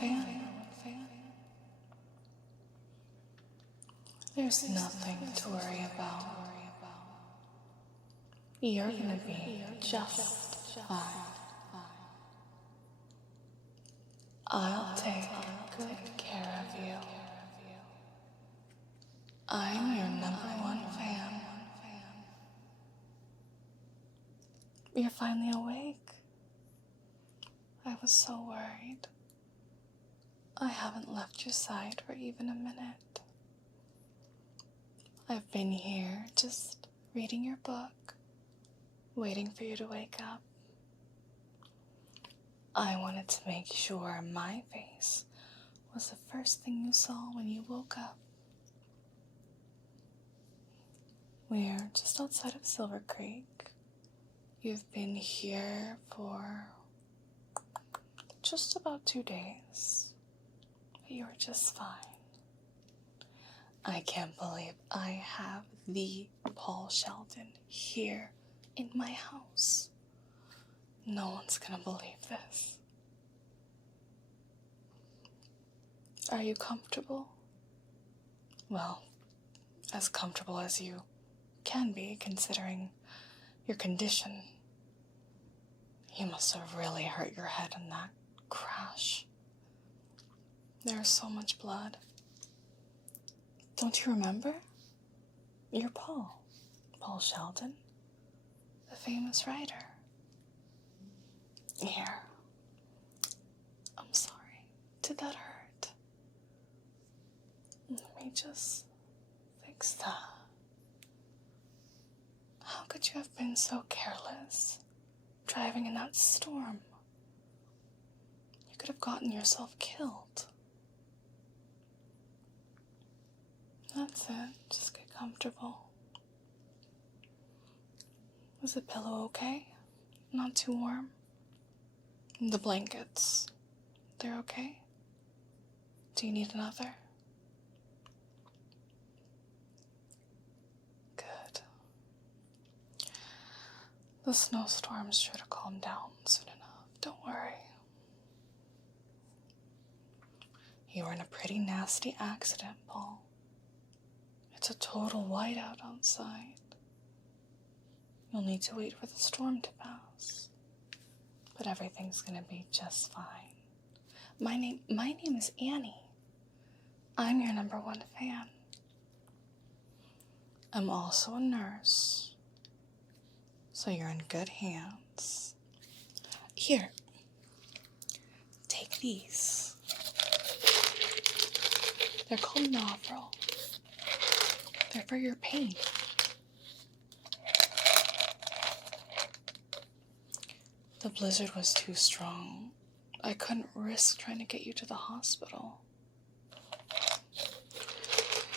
fan. There's nothing to worry about. You're gonna be just fine. I'll take good care of you. I'm your #1 fan. You're finally awake. I was so worried. I haven't left your side for even a minute. I've been here just reading your book, waiting for you to wake up. I wanted to make sure my face was the first thing you saw when you woke up. We're just outside of Silver Creek. You've been here for just about 2 days, but you were just fine. I can't believe I have the Paul Sheldon here in my house. No one's gonna believe this. Are you comfortable? Well, as comfortable as you can be considering your condition. You must have really hurt your head in that crash. There's so much blood. Don't you remember? You're Paul Sheldon, the famous writer. Here. I'm sorry. Did that hurt? Let me just fix that. How could you have been so careless, driving in that storm? You could have gotten yourself killed. That's it. Just get comfortable. Was the pillow okay? Not too warm? The blankets, they're okay? Do you need another? Good. The snowstorm's sure to calm down soon enough. Don't worry. You were in a pretty nasty accident, Paul. It's a total whiteout outside. You'll need to wait for the storm to pass. But everything's gonna be just fine. My name is Annie. I'm your #1 fan. I'm also a nurse, so you're in good hands. Here, take these. They're called Novril. They're for your pain. The blizzard was too strong. I couldn't risk trying to get you to the hospital.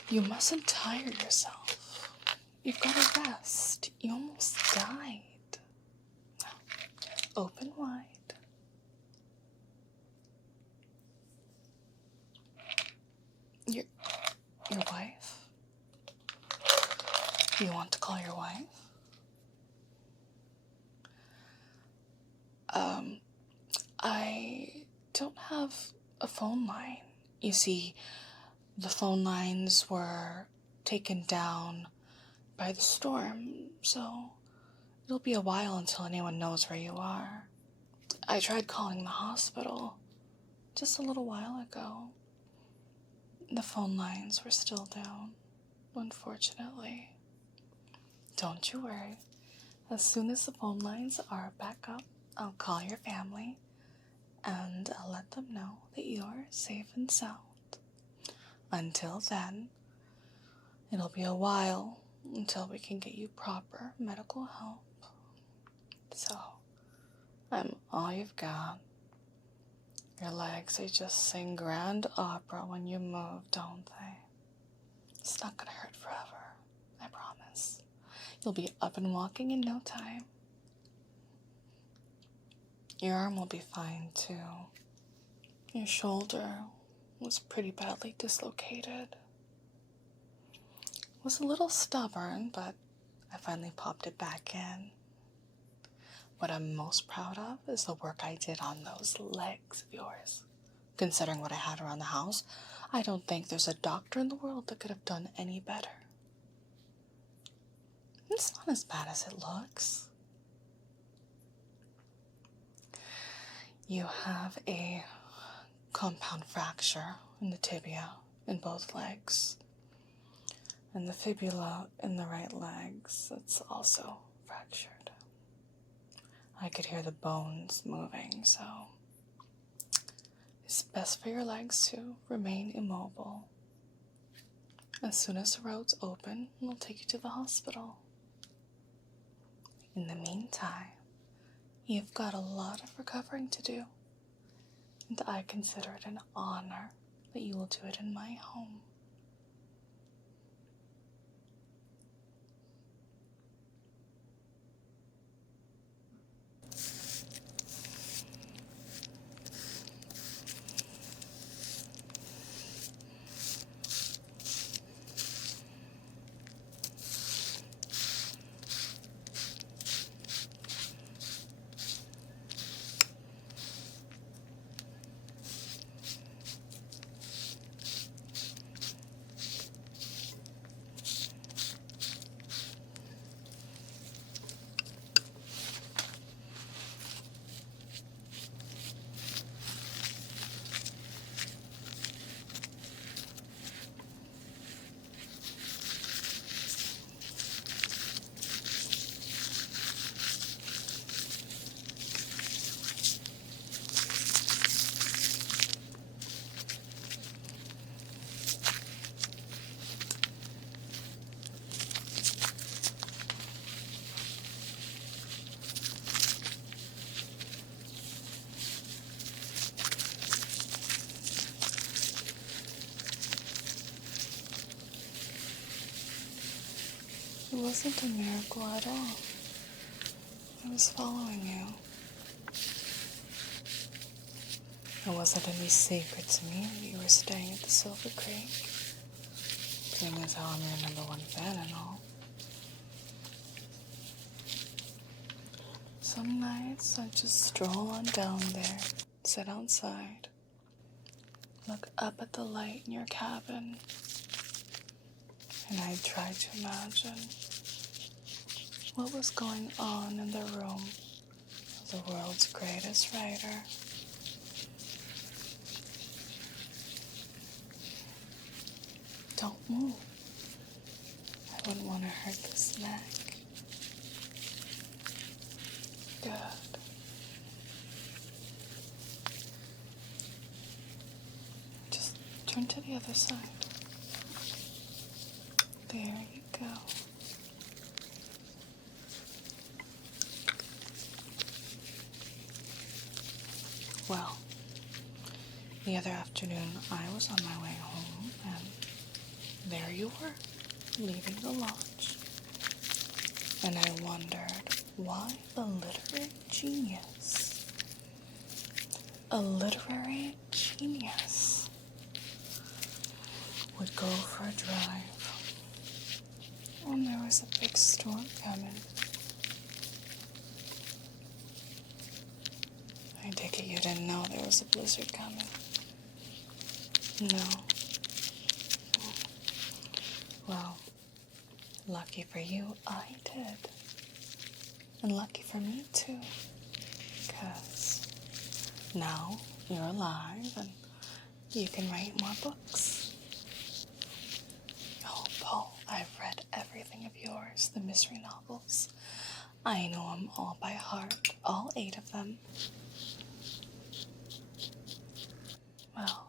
You mustn't tire yourself. You've got to rest. You almost died. Now, open wide. Your wife? You want to call your wife? I don't have a phone line. You see, the phone lines were taken down by the storm, so it'll be a while until anyone knows where you are. I tried calling the hospital just a little while ago. The phone lines were still down, unfortunately. Don't you worry. As soon as the phone lines are back up, I'll call your family and I'll let them know that you're safe and sound. Until then, it'll be a while until we can get you proper medical help. So, I'm all you've got. Your legs, they just sing grand opera when you move, don't they? It's not gonna hurt forever, I promise. You'll be up and walking in no time. Your arm will be fine, too. Your shoulder was pretty badly dislocated. It was a little stubborn, but I finally popped it back in. What I'm most proud of is the work I did on those legs of yours. Considering what I had around the house, I don't think there's a doctor in the world that could have done any better. It's not as bad as it looks. You have a compound fracture in the tibia in both legs. And the fibula in the right legs, it's also fractured. I could hear the bones moving, so it's best for your legs to remain immobile. As soon as the roads open, we'll take you to the hospital. In the meantime, you've got a lot of recovering to do, and I consider it an honor that you will do it in my home. It wasn't a miracle at all. I was following you. It wasn't any secret to me that you were staying at the Silver Creek, being as how I'm your #1 fan and all. Some nights I just stroll on down there, sit outside, look up at the light in your cabin, and I try to imagine what was going on in the room of the world's greatest writer. Don't move. I wouldn't want to hurt this neck. Good. Just turn to the other side. There you go. Well, the other afternoon I was on my way home and there you were, leaving the lodge. And I wondered why a literary genius would go for a drive when there was a big storm coming. I take it you didn't know there was a blizzard coming. No. Well, lucky for you, I did. And lucky for me, too. Because now you're alive and you can write more books. Oh, Paul, I've read everything of yours, the mystery novels. I know them all by heart, all 8 of them. Well,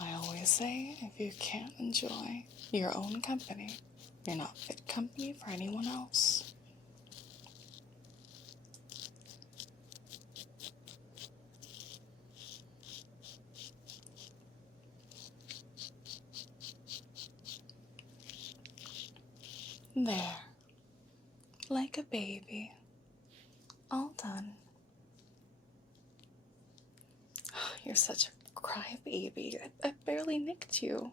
I always say, if you can't enjoy your own company, you're not fit company for anyone else. There, like a baby, all done. You're such a crybaby. I barely nicked you.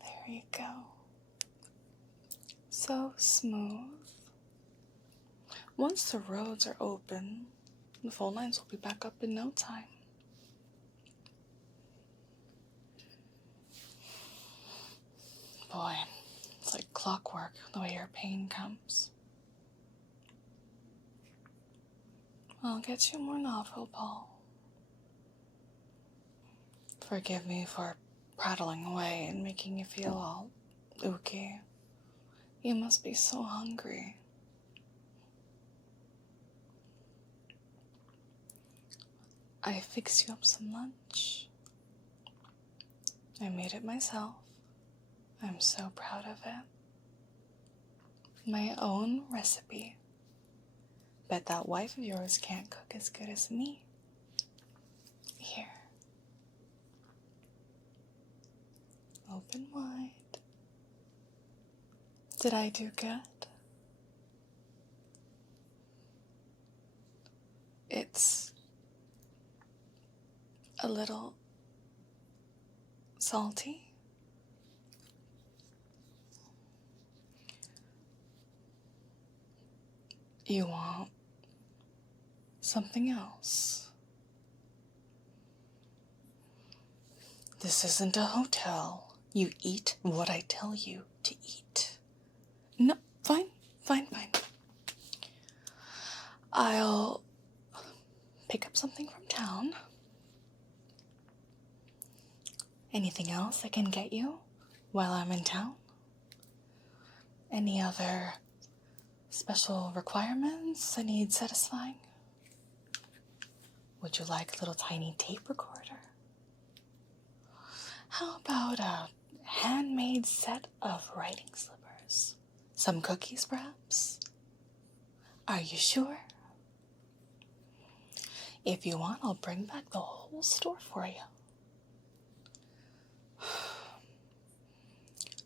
There you go. So smooth. Once the roads are open, The phone lines will be back up in no time. Boy, it's like clockwork, the way your pain comes. I'll get you more novel, Paul. Forgive me for prattling away and making you feel all ooky. You must be so hungry. I fixed you up some lunch. I made it myself. I'm so proud of it. My own recipe. Bet that wife of yours can't cook as good as me. Here. Open wide. Did I do good? It's a little salty. You want something else? This isn't a hotel. You eat what I tell you to eat. No, fine. I'll pick up something from town. Anything else I can get you while I'm in town? Any other special requirements I need satisfying? Would you like a little tiny tape recorder? How about a handmade set of writing slippers? Some cookies, perhaps? Are you sure? If you want, I'll bring back the whole store for you.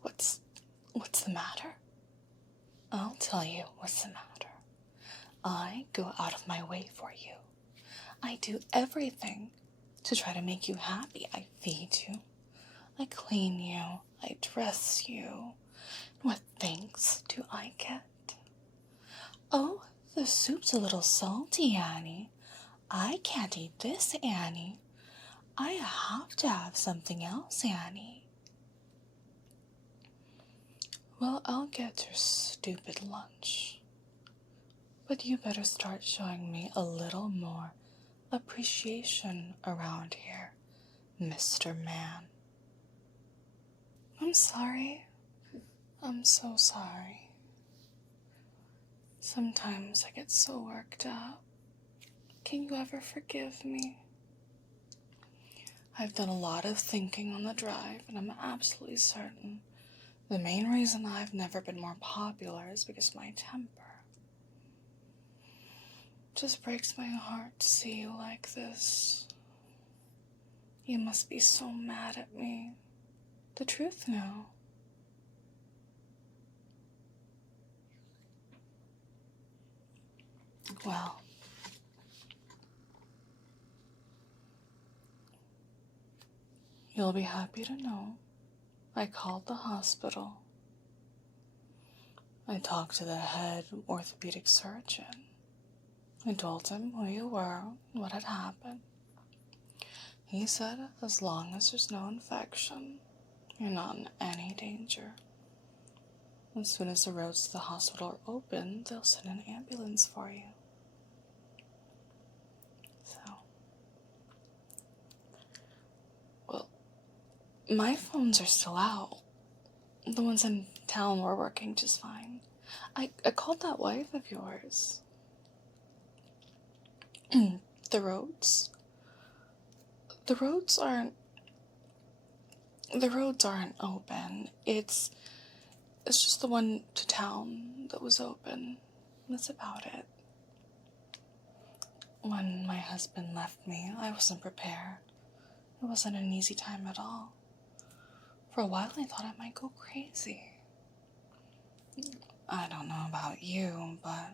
What's the matter? I'll tell you what's the matter. I go out of my way for you. I do everything to try to make you happy. I feed you. I clean you. I dress you. What thanks do I get? Oh, the soup's a little salty, Annie. I can't eat this, Annie. I have to have something else, Annie. Well, I'll get your stupid lunch. But you better start showing me a little more appreciation around here, Mr. Man. I'm sorry. I'm so sorry. Sometimes I get so worked up. Can you ever forgive me? I've done a lot of thinking on the drive, and I'm absolutely certain the main reason I've never been more popular is because of my temper. It just breaks my heart to see you like this. You must be so mad at me. The truth now. Well, you'll be happy to know I called the hospital. I talked to the head orthopedic surgeon. I told him who you were and what had happened. He said as long as there's no infection, you're not in any danger. As soon as the roads to the hospital are open, they'll send an ambulance for you. My phones are still out. The ones in town were working just fine. I called that wife of yours. The roads aren't open. It's just the one to town that was open. That's about it. When my husband left me, I wasn't prepared. It wasn't an easy time at all. For a while, I thought I might go crazy. I don't know about you, but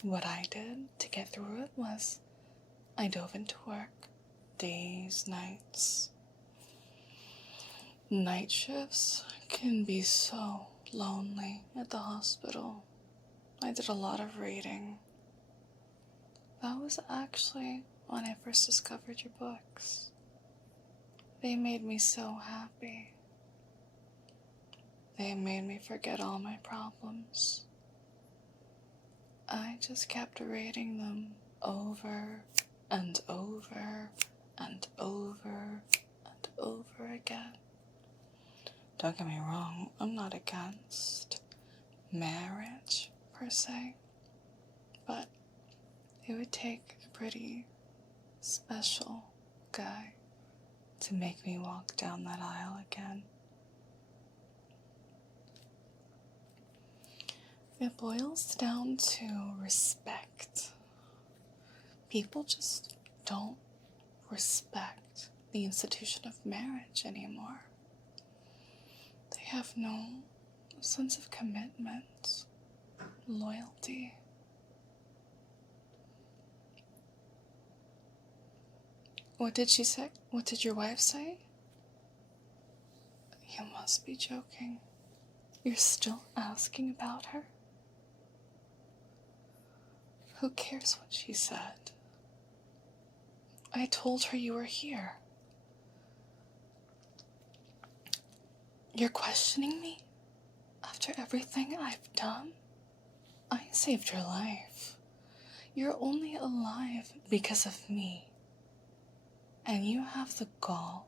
what I did to get through it was I dove into work. Days, nights. Night shifts can be so lonely at the hospital. I did a lot of reading. That was actually when I first discovered your books. They made me so happy. They made me forget all my problems. I just kept reading them over and over and over and over again. Don't get me wrong, I'm not against marriage per se, but it would take a pretty special guy to make me walk down that aisle again. It boils down to respect. People just don't respect the institution of marriage anymore. They have no sense of commitment, loyalty. What did she say? What did your wife say? You must be joking. You're still asking about her? Who cares what she said? I told her you were here. You're questioning me? After everything I've done? I saved your life. You're only alive because of me. And you have the gall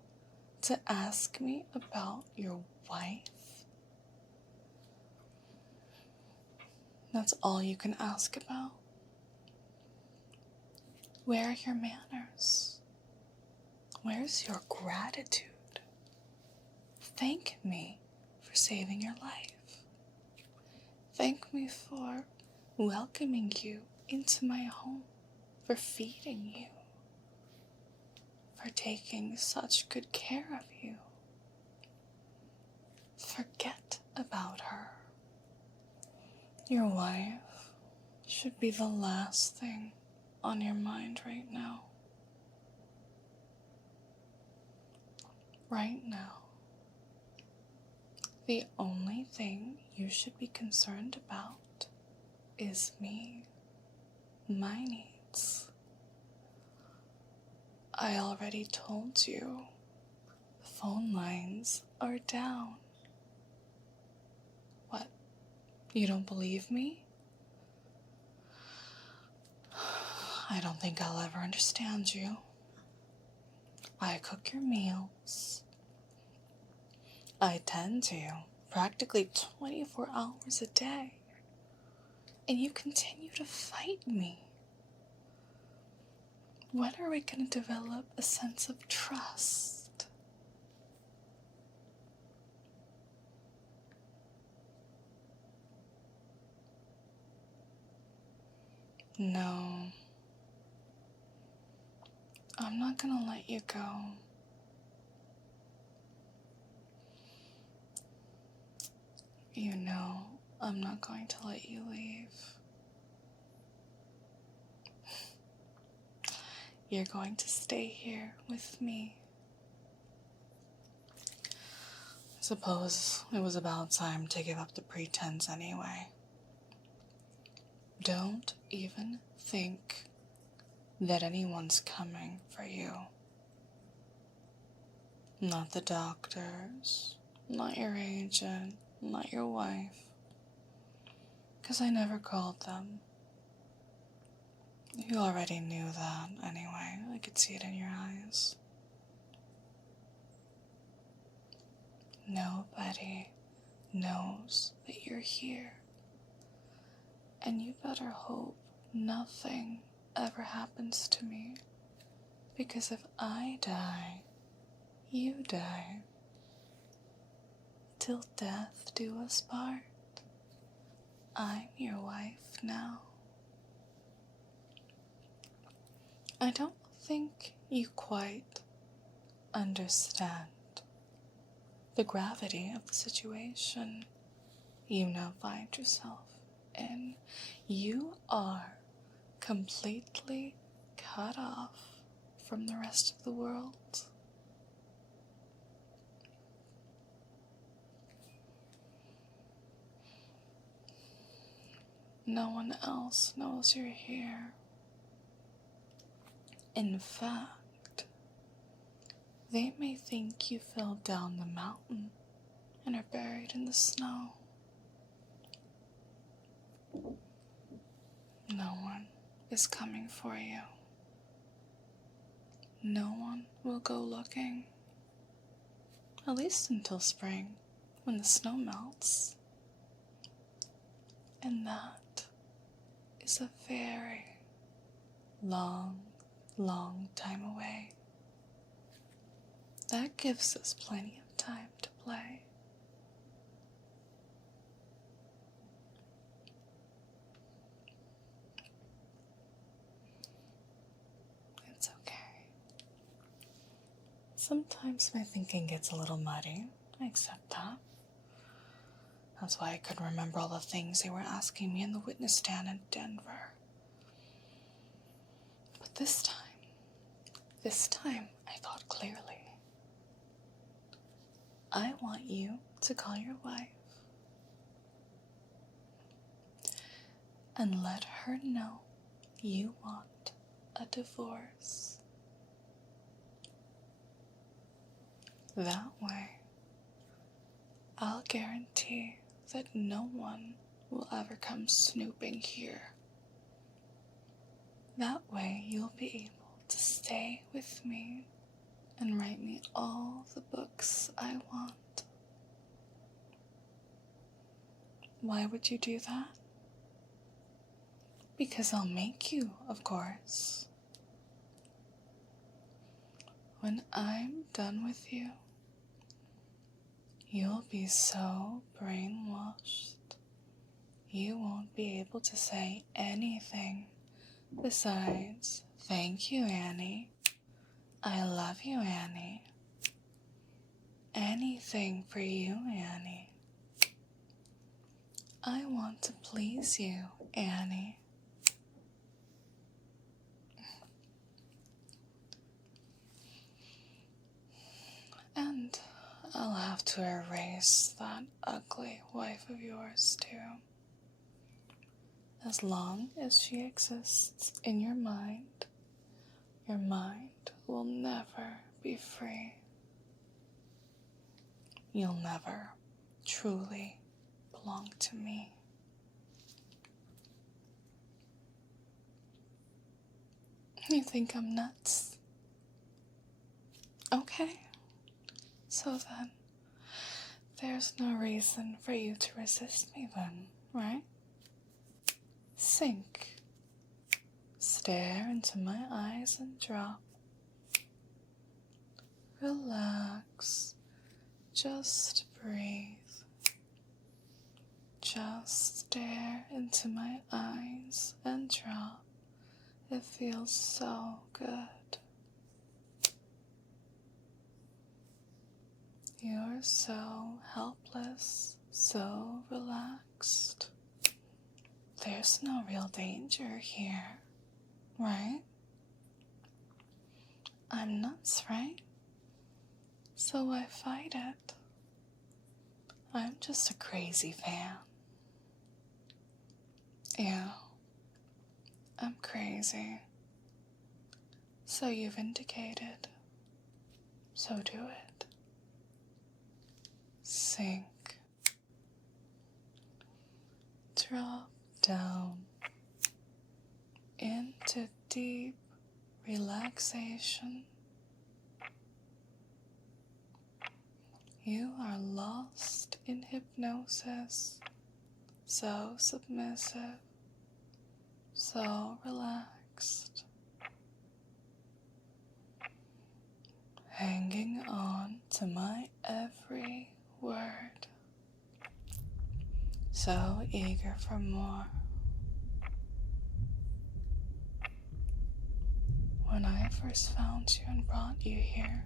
to ask me about your wife? That's all you can ask about? Where are your manners? Where's your gratitude? Thank me for saving your life. Thank me for welcoming you into my home, for feeding you, for taking such good care of you. Forget about her. Your wife should be the last thing on your mind right now. Right now. The only thing you should be concerned about is me, my needs. I already told you, the phone lines are down. What, you don't believe me? I don't think I'll ever understand you. I cook your meals. I tend to practically 24 hours a day. And you continue to fight me. When are we going to develop a sense of trust? No. I'm not going to let you go. You know, I'm not going to let you leave. You're going to stay here with me. I suppose it was about time to give up the pretense anyway. Don't even think that anyone's coming for you. Not the doctors, not your agent, not your wife. 'Cause I never called them. You already knew that anyway. I could see it in your eyes. Nobody knows that you're here. And you better hope nothing ever happens to me. Because if I die, you die. Till death do us part. I'm your wife now. I don't think you quite understand the gravity of the situation you now find yourself in. You are completely cut off from the rest of the world. No one else knows you're here. In fact, they may think you fell down the mountain and are buried in the snow. No one is coming for you. No one will go looking. At least until spring, when the snow melts. And that is a very long, long time away. That gives us plenty of time to play. It's okay. Sometimes my thinking gets a little muddy. I accept that. That's why I couldn't remember all the things they were asking me in the witness stand in Denver. But this time, I thought clearly. I want you to call your wife and let her know you want a divorce. That way, I'll guarantee that no one will ever come snooping here. That way, you'll be able to stay with me and write me all the books I want. Why would you do that? Because I'll make you, of course. When I'm done with you, you'll be so brainwashed, you won't be able to say anything besides, "Thank you, Annie. I love you, Annie. Anything for you, Annie. I want to please you, Annie." And I'll have to erase that ugly wife of yours, too. As long as she exists in your mind will never be free. You'll never truly belong to me. You think I'm nuts? Okay. So then, there's no reason for you to resist me then, right? Sink. Stare into my eyes and drop. Relax. Just breathe. Just stare into my eyes and drop. It feels so good. You're so helpless, so relaxed. There's no real danger here, right? I'm nuts, right? So why fight it? I'm just a crazy fan. Yeah, I'm crazy. So you've indicated. So do it. Sink. Drop down into deep relaxation. You are lost in hypnosis, so submissive, so relaxed, hanging on to my every word, so eager for more. When I first found you and brought you here,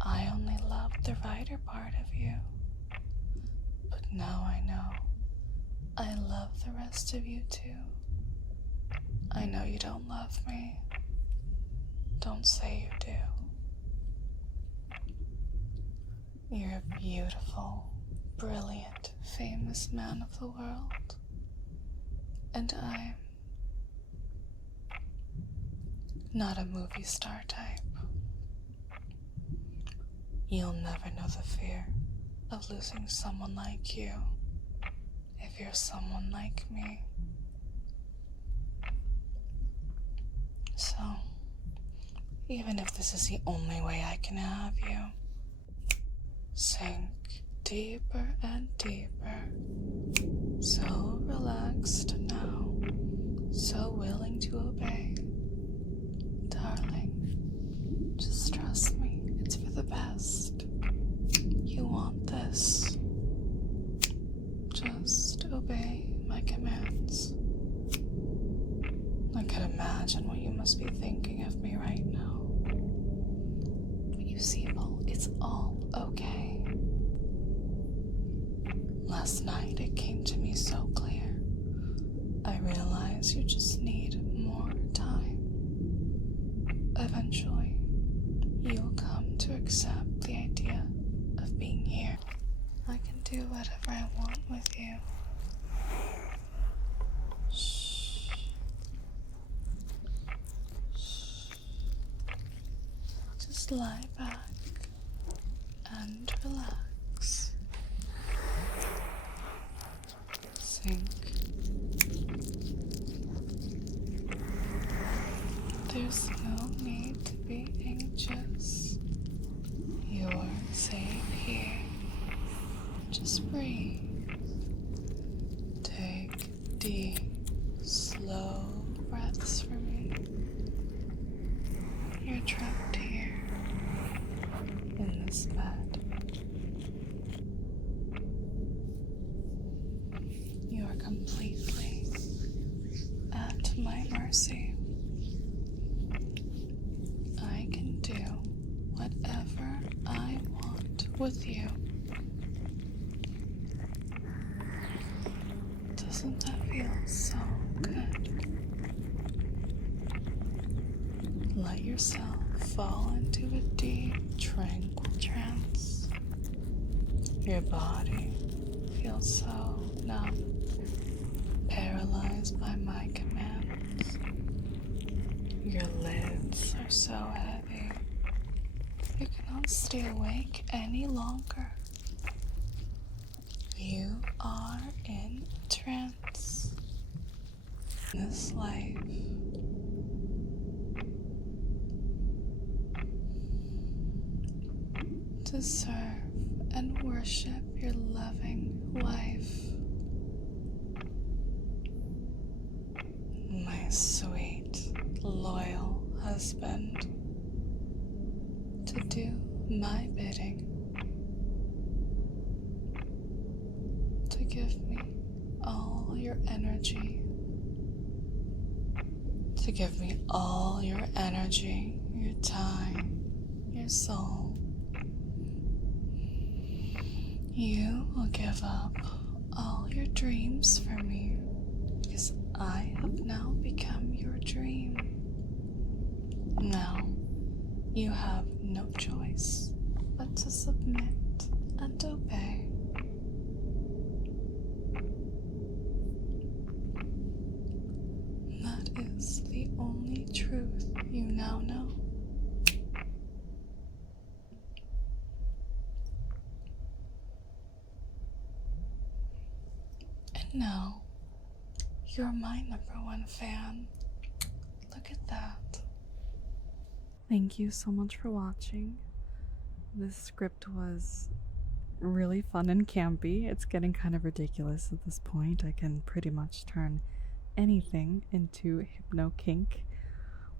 I only loved the writer part of you. But now I know I love the rest of you too. I know you don't love me. Don't say you do. You're a beautiful, brilliant, famous man of the world. And I'm not a movie star type. You'll never know the fear of losing someone like you if you're someone like me. So, even if this is the only way I can have you, sink deeper and deeper. So relaxed now, so willing to obey. Darling, just trust me, it's for the best. You want this. Just obey my commands. I can imagine what you must be thinking of me right now. But you see, Paul, it's all okay. Last night it came to me so clear. I realize you just need more time. Eventually, you'll come to accept the idea of being here. I can do whatever I want with you. Shh. Shh. Just lie back and relax. Sink. There's no need to be anxious. You're safe here. Just breathe. Take deep, slow breaths for me. You're trapped here in this bed. You are completely at my mercy. I can do whatever I want with you. Doesn't that feel so good? Let yourself fall into a deep, tranquil trance. Your body feels so numb, paralyzed by my commands. Your lids are so heavy, you cannot stay awake any longer. You are in a trance. This life to serve and worship your loving wife, my sweet, loyal husband, to do my bidding, to give me all your energy, to give me all your energy, your time, your soul. You will give up all your dreams for me, because I have now become your dream. Now, you have no choice but to submit and obey. That is the only truth you now know. And now, you're my #1 fan. Look at that. Thank you so much for watching. This script was really fun and campy. It's getting kind of ridiculous at this point. I can pretty much turn anything into hypno kink.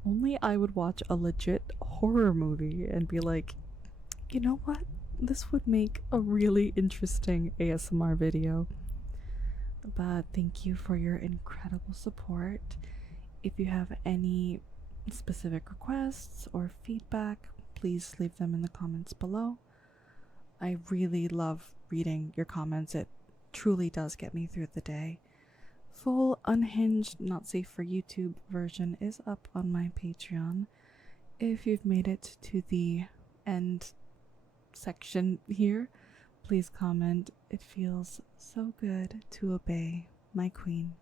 Only I would watch a legit horror movie and be like, you know what? This would make a really interesting ASMR video. But thank you for your incredible support. If you have any specific requests or feedback, please leave them in the comments below. I really love reading your comments. It truly does get me through the day. Full unhinged, not safe for YouTube version is up on my Patreon. If you've made it to the end section here, please comment. It feels so good to obey my queen.